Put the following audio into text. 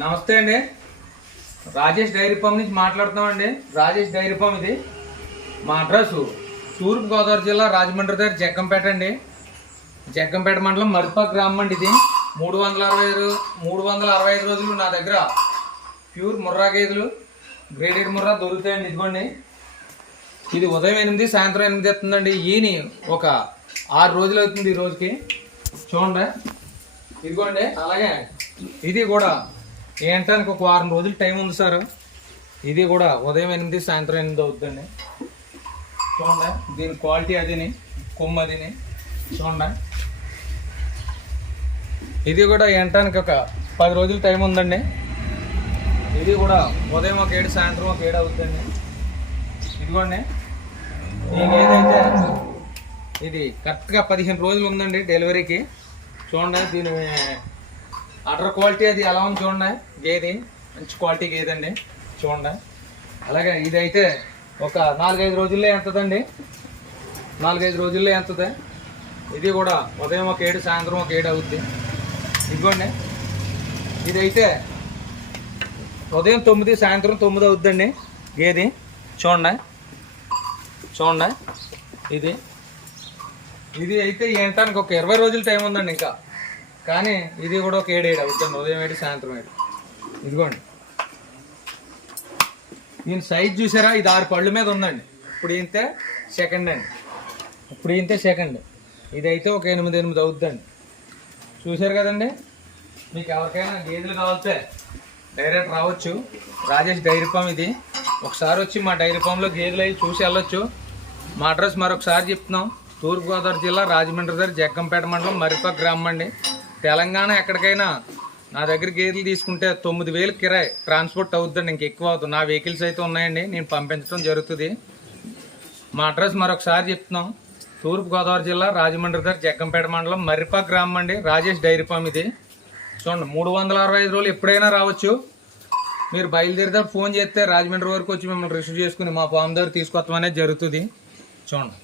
నమస్తే అండి. Rajesh dairy farm నుంచి మాట్లాడుతున్నామండి. రాజేష్ డైరీ ఫామ్ ఇది. మా అడ్రస్ తూర్పుగోదావరి జిల్లా రాజమండ్రి దగ్గర జగ్గంపేట అండి. జగ్గంపేట మండలం మరిపా గ్రామం అండి ఇది. మూడు వందల అరవై ఐదు మూడు వందల అరవై ఐదు రోజులు నా దగ్గర ప్యూర్ ముర్రా గేదెలు గ్రేడెడ్ ముర్రా దొరుకుతాయండి ఇదిగోండి. ఇది ఉదయం ఎనిమిది సాయంత్రం ఎనిమిది అవుతుందండి. ఈని ఒక ఆరు రోజులు అవుతుంది ఈ రోజుకి. చూడండి. ఇదిగోండి. అలాగే. ఇది కూడా ఏంటానికి ఒక వారం రోజులు టైం ఉంది సార్? ఇది కూడా ఉదయం ఎనిమిది సాయంత్రం ఎనిమిది అవుతుందండి. చూడండి దీని క్వాలిటీ అదిని కొమ్ము అదిని చూడండి. ఇది కూడా ఎంటానికి ఒక పది రోజులు టైం ఉందండి. ఇది కూడా ఉదయం ఒక ఏడు సాయంత్రం ఒక ఏడు అవుతుందండి. ఇదిగోండి. మీకు ఏదైతే ఇది కరెక్ట్గా పదిహేను రోజులు ఉందండి డెలివరీకి. చూడండి దీని అటర్ క్వాలిటీ అది ఎలా ఉంది చూడండి. గేది. మంచి క్వాలిటీ గేదండి. చూడండి. అలాగే ఇది అయితే ఒక నాలుగైదు రోజుల్లో ఎంతదండి? నాలుగైదు రోజుల్లో ఎంతది? ఇది కూడా ఉదయం ఒక ఏడు సాయంత్రం ఒక ఏడు అవుద్ది. ఇదిగోండి. ఇదైతే ఉదయం తొమ్మిది సాయంత్రం తొమ్మిది అవుద్దండి గేది. చూడండి. చూడండి. ఇది. ఇది అయితే ఏంటానికి ఒక ఇరవై రోజుల టైం ఉందండి ఇంకా. కానీ ఇది కూడా ఒక ఏడు ఏడు అవుతుంది ఉదయం ఏడు సాయంత్రం ఏడు. ఇదిగోండి. దీని సైజ్ చూసారా? ఇది ఆరు పళ్ళు మీద ఉందండి. ఇప్పుడు ఇంతే సెకండ్ అండి. ఇప్పుడు ఇంతే సెకండ్ ఇదైతే ఒక ఎనిమిది ఎనిమిది అవుద్దండి. చూసారు కదండి? మీకు ఎవరికైనా గేదెలు కావాల్సే డైరెక్ట్ రావచ్చు. రాజేష్ డైరీ ఫామ్ ఇది. ఒకసారి వచ్చి మా డైరీ ఫామ్లో గేదెలు అవి చూసి వెళ్ళొచ్చు. మా అడ్రస్ మరొకసారి చెప్తున్నాం. తూర్పుగోదావరి జిల్లా రాజమండ్రి దగ్గర జగ్గంపేట మండలం మరిపా గ్రామం అండి. తెలంగాణ ఎక్కడికైనా నా దగ్గర గేదెలు తీసుకుంటే తొమ్మిది వేలు కిరాయి. ట్రాన్స్పోర్ట్ అవుతుందండి ఇంక ఎక్కువ అవుతుంది. నా వెహికల్స్ అయితే ఉన్నాయండి నేను పంపించడం జరుగుతుంది. మా అడ్రస్ మరొకసారి చెప్తున్నాం. తూర్పుగోదావరి జిల్లా రాజమండ్రి దగ్గర జగ్గంపేట మండలం మర్రిపా గ్రామం అండి. రాజేష్ డైరీ ఫామ్ ఇది. చూడండి మూడు వందల అరవై ఐదు రోజులు ఎప్పుడైనా రావచ్చు. మీరు బయలుదేరితే ఫోన్ చేస్తే రాజమండ్రి వరకు వచ్చి మిమ్మల్ని రిసీవ్ చేసుకుని మా ఫామ్ దగ్గర తీసుకొస్తామనేది జరుగుతుంది. చూడండి.